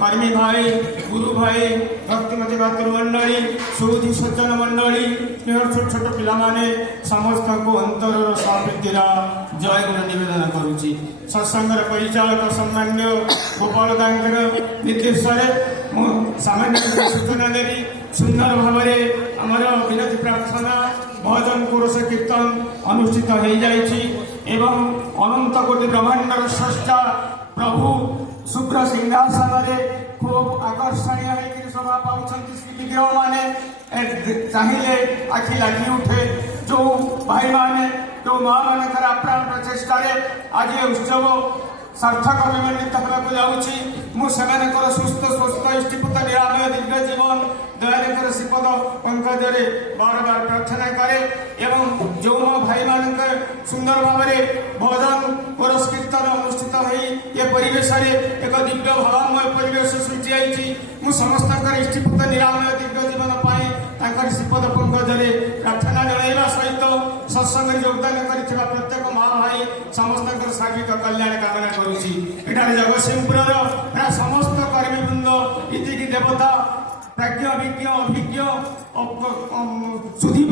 कर्मी भाई गुरु भाई भक्तिमती मातृमंडली सौधी सज्जन मंडली स्नेह छोट छोट पिला माने समस्त को अंतर सावृत्तिर जय गुण निवेदन करुच्ची सत्संगर परिचालक सम्मान्य गोपाल दांगर निर्देश सामान्य सूचना देवी सुंदर भाव आमर विनती प्रार्थना भजन पुरुष कीर्तन अनुष्ठित हो जाइए एवं अनंत कोटि ब्रह्मांडर स्रष्टा प्रभु शुभ्र सिंहासन खूब आकर्षणीय होकर शोभा पाँच श्रीविग्रह मैंने चाहिए आखि लगी उठे जो भाई मैंने जो माँ मानकर आप्राण प्रचेषा आज उत्सव सार्थक विमंडित होगा जाऊँगी मुझे सुस्थ स्वस्थ इष्टिपुत निरामय दीर्घ जीवन दयाकर श्रीपद पंकज बार बार प्रार्थना करे एवं जो मो भाई मान सुंदर भाव भजन पुरस् कीर्तन अनुष्ठित हो ये परिवेश एक दिव्य भावमय परिवेश सृष्टि मु समस्त इष्टिपुत निरामय दीर्घ जीवन पाई श्रीपद पंकज प्रार्थना जन सहित सत्संग योगदान कर प्रत्येक माँ भाई समस्त सार्विक कल्याण कामना करुच्ची एठार जगतसिंहपुर प्राय समस्त कर्मीवृंद इति देवता प्राज्ञ विज्ञ अभिज्ञ सुधी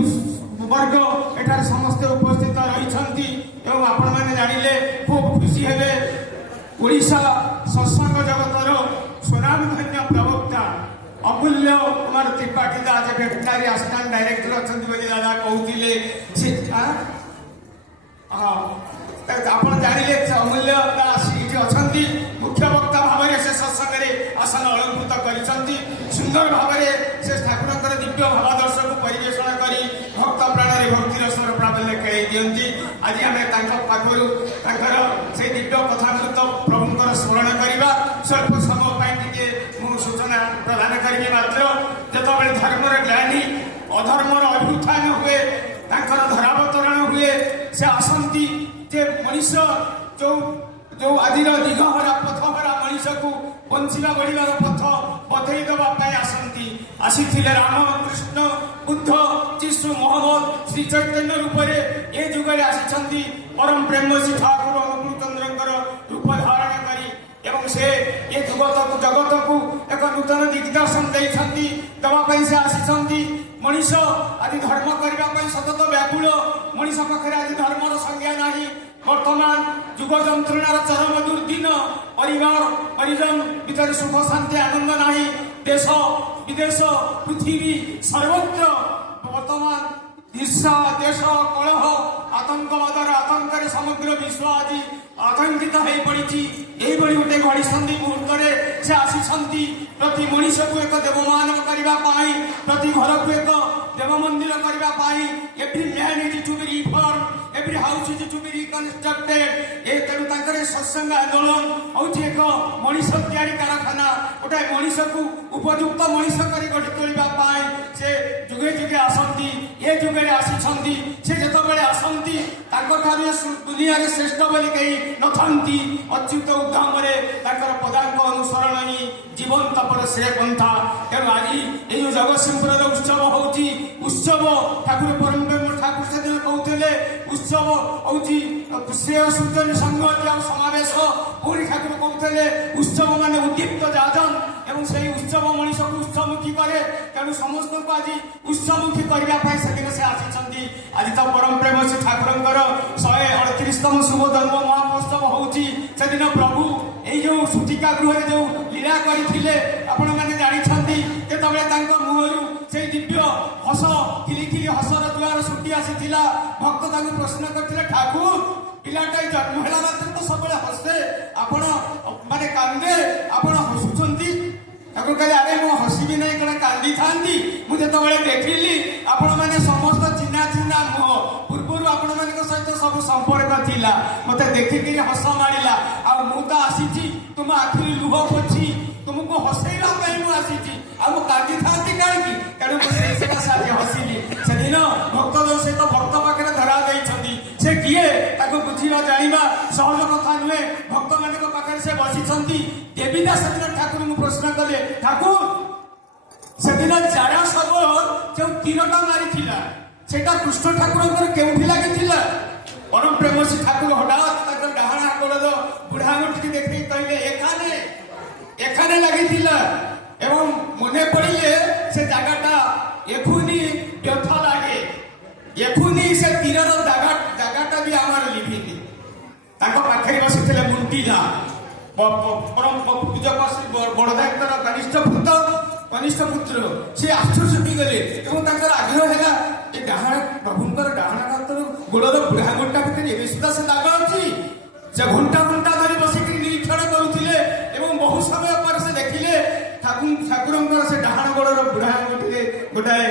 वर्ग एठार समस्ते उपस्थित रही आपण मैंने जानिले खूब खुशी हेबे ओडिशा सत्संग जगतर स्वनामधन्य प्रवक्ता अमूल्य कुमार त्रिपाठी आज भेटनारी असिस्टांट डायरेक्टर अच्छा बोली दादा कहते आप जानिले अमूल्य अच्छा मुख्य वक्ता भाव से सत्संग आसन अलंकृत कर सुंदर भाव से ठाकुर दिव्य भावादर्श को परिवेषण कर भक्त प्राण भक्तिर स्वर प्राबल्य खेल दिखती आज आम पाखर से दिव्य कथामृत प्रभुंर स्मरण करवा स्वल्प समय सूचना प्रदान करी मात्र जिते धर्मर ग्लानि अधर्मर अभ्युत्थान हुए धरावतरण हुए से आसती जे मनीष जो जो आज दिगहरा पथहरा मनीष को बंचिला बढ़िया पथ बधई देवाई आसती आसी राम कृष्ण बुद्ध जीशु मोहम्मद श्री चैतन्य रूप से ये जुगे आसी परम प्रेम श्री ठाकुर अनुकूलचंद्र रूप धारण करी एवं से ये जगत को एक नूतन दिग्दर्शन देवाई से आसी मनीष आज धर्म करने सतत व्याकुल मनीष पाखे आज धर्मर संज्ञा नहीं वर्तमान जुग जंत्रणार चरम दुर्दिन परिवार परिजन भीतर सुख शांति आनंद नहीं देश विदेश पृथ्वी सर्वत्र वर्तमान हिंसा देश कलह आतंकवादर आतंक समग्र विश्व आज आतंकित हो पड़ी ये गोटे घड़ी मुहूर्त से आसी प्रति मनीष को एक देवमान करने प्रति घर को एक देव मंदिर करने every man is to be reform every house is to be reconstructed ए तेणु सत्संग आंदोलन हूँ एक मनीष तैयारी कारखाना गोटे मनीष को उपयुक्त मनीष कर गढ़ी तोड़ाई से जुगे जुगे आसती ये जुगे आसी से जिते आसती दुनिया श्रेष्ठ बोली कहीं नथांती अच्युत उद्यम पदांक अनुसरण ही जीवन तपर श्रेय पंथा तेणु आज ये जगतसिंहपुर उत्सव होती उत्सव ठाकुर परम ठाकुर से दिन कहते उत्सव हूँ श्रेय सूचन संगति और समावेश पुणी ठाकुर कहते उत्सव मान उद्दीप्त जाजन एवं से उत्सव मनीष को उत्सवमुखी करे तेणु समस्त को आज उत्सवमुखी करने से दिन से आसी आज तो परम प्रेम से ठाकुर 138तम शुभ धर्म महामहोत्सव होती से दिन प्रभु ये जो सूतिका गृह जो लीला करते आपण मैंने जानते मुहर से दिव्य हस खिली हसर दुआर सुटी आसी भक्त प्रश्न करते ठाकुर पिलाटा जन्म है मात्र तो सब हसे आपण माने कांदे आपण हसुंट ठाकुर कहले अरे मु हसबी नहीं कण कांदी था मुझे देखिली आपण मैंने समस्त चिन्हा चिन्हा मुह पूर्व आपण मान सहित सब संपर्क थिला मते देखिक हस मारिला आ मु तो आसी तुम आखिरी लुह पोछि तुमको हसैला आसी कांदी था कहीं तेणु हसिली से दिन भक्त सहित भक्त पाखे धरा दे से किए बुझा जाना सहज कथा नुहे भक्त मान पाखे से बसी देवीदास दिन ठाकुर को प्रश्न कले ठाकुर से दिन जाड़ा सब जो तीरटा मारी सेटा कृष्ण ठाकुर केउठी लगी परम प्रेम से ठाकुर हठात डाहाण आंगुल बुढ़ा मुठी देखी कहले एखाने এখানে লাগিଥିଲା এবং মনে পড়িলে সে জায়গাটা এখুনি ব্যথা লাগে, এখুনি সে তীরর জায়গাটা বি আমার লিভিনি। তাଙ୍କ ପାଖରେ ବସିଥିଲେ ମୁଣ୍ଟିଜା, ପରମ ପୂଜକ ବଡ଼ଦାୟିତ୍ୱର କନିଷ୍ଠ ପୁତ୍ର। ସେ ଆଶ୍ଚର୍ଯ୍ୟ ହେଇଗଲେ ଏବଂ ତାଙ୍କର ଆଗ୍ରହ ହେଲା ଏ ଡାହାଣ ପ୍ରଭୁଙ୍କର ଡାହାଣ ହାତର ଗୋଡ଼ର ବୁଢ଼ା ଘଣ୍ଟା ଭିତରେ ଏବେ ସୁଦ୍ଧା ସେ ଦାଗ ଅଛି। ସେ ଘଣ୍ଟା ଘଣ୍ଟା ଧରି ବସିକି ନିରୀକ୍ଷଣ କରୁଥିଲେ ଏବଂ ବହୁ ସମୟ ପରେ ସେ ଦେଖିଲେ ଠାକୁରଙ୍କର ସେ ଡାହାଣ ଗୋଡ଼ର ବୁଢ଼ା ଆଙ୍ଗୁଠିରେ ଗୋଟାଏ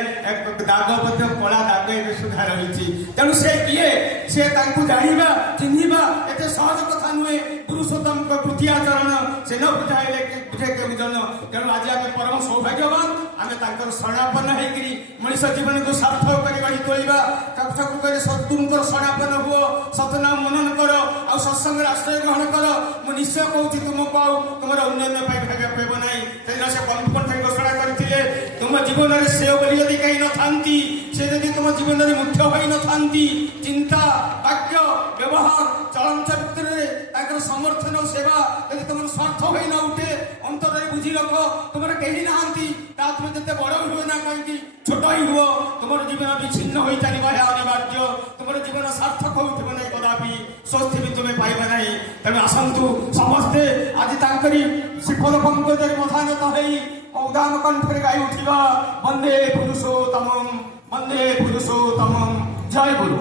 ଦାଗ ମଧ୍ୟ କଳା ଦାଗ ଏବେ ସୁଦ୍ଧା ରହିଛି। ତେଣୁ ସେ କିଏ, ସେ ତାଙ୍କୁ ଜାଣିବା ଚିହ୍ନିବା ଏତେ ସହଜ କଥା ନୁହେଁ। ପୁରୁଷୋତ୍ତମଙ୍କ ତୃତୀୟା ଚରଣ ସେ ନ ବୁଝାଇଲେ ବୁଝେ କେଉଁ ଜନ। ତେଣୁ ଆଜି ଆମେ ପରମ ସୌଭାଗ୍ୟବାନ, ଆମେ ତାଙ୍କର ଶରଣାପନ୍ନ ହେଇକିରି ମଣିଷ ଜୀବନକୁ ସାର୍ଥକ କରି ଗଢ଼ି ତୋଳିବା। ତାକୁ କହିଲେ ସଦ୍ଗୁରୁଙ୍କର ଶରଣାପନ୍ନ ହୁଅ, ସତନାମ ମନନ କର ଆଉ ସତ୍ସଙ୍ଗରେ ଆଶ୍ରୟ ଗ୍ରହଣ କର। ମୁଁ ନିଶ୍ଚୟ କହୁଛି ତୁମକୁ ଆଉ ତୁମର ଉନ୍ନୟନ ପାଇଁ ଭାବିବାକୁ ହେବ ନାହିଁ। ସେଦିନ ସେ କଣ୍ଠରେ ଘୋଷଣା କରିଥିଲେ, ତୁମ ଜୀବନରେ ସେ ବୋଲି ଯଦି କେହି ନଥାନ୍ତି, ସେ ଯଦି ତୁମ ଜୀବନରେ ମୁଖ୍ୟ ହୋଇନଥାନ୍ତି, ଚିନ୍ତା ବାକ୍ୟ ବ୍ୟବହାର ଚଳନ ଚରିତ୍ରରେ ତାଙ୍କର ସମର୍ଥନ ଓ ସେବା ଯଦି ତୁମର ସ୍ୱାର୍ଥ ହୋଇ ନ ଉଠେ, ଅନ୍ତରରେ ବୁଝି ରଖ ତୁମର କେହି ନାହାନ୍ତି। ତା ତୁମେ ଯେତେ ବଡ଼ ହୁଏ ନା କାହିଁକି, ଛୋଟ ହିଁ ହୁଅ, ତୁମର ଜୀବନ ବିଚ୍ଛିନ୍ନ ହୋଇ ଚାଲିବା ଏହା ଅନିବାର୍ଯ୍ୟ। ତୁମର ଜୀବନ ସାର୍ଥକ ହୋଇଥିବ ନାହିଁ, କଦାପି ସ୍ୱସ୍ତି ବି ତୁମେ ପାଇବ ନାହିଁ। ତେଣୁ ଆସନ୍ତୁ ସମସ୍ତେ ଆଜି ତାଙ୍କରି ଶିଖର ପଙ୍କଜରେ ମଥାନତ ହେଇ ଉଦାନ କଣ୍ଠରେ ଗାଇ ଉଠିବା, ବନ୍ଦେ ପୁରୁଷୋତ୍ତମମ୍, ବନ୍ଦେ ପୁରୁଷୋତ୍ତମମ୍, ଜୟ ଗୁରୁ।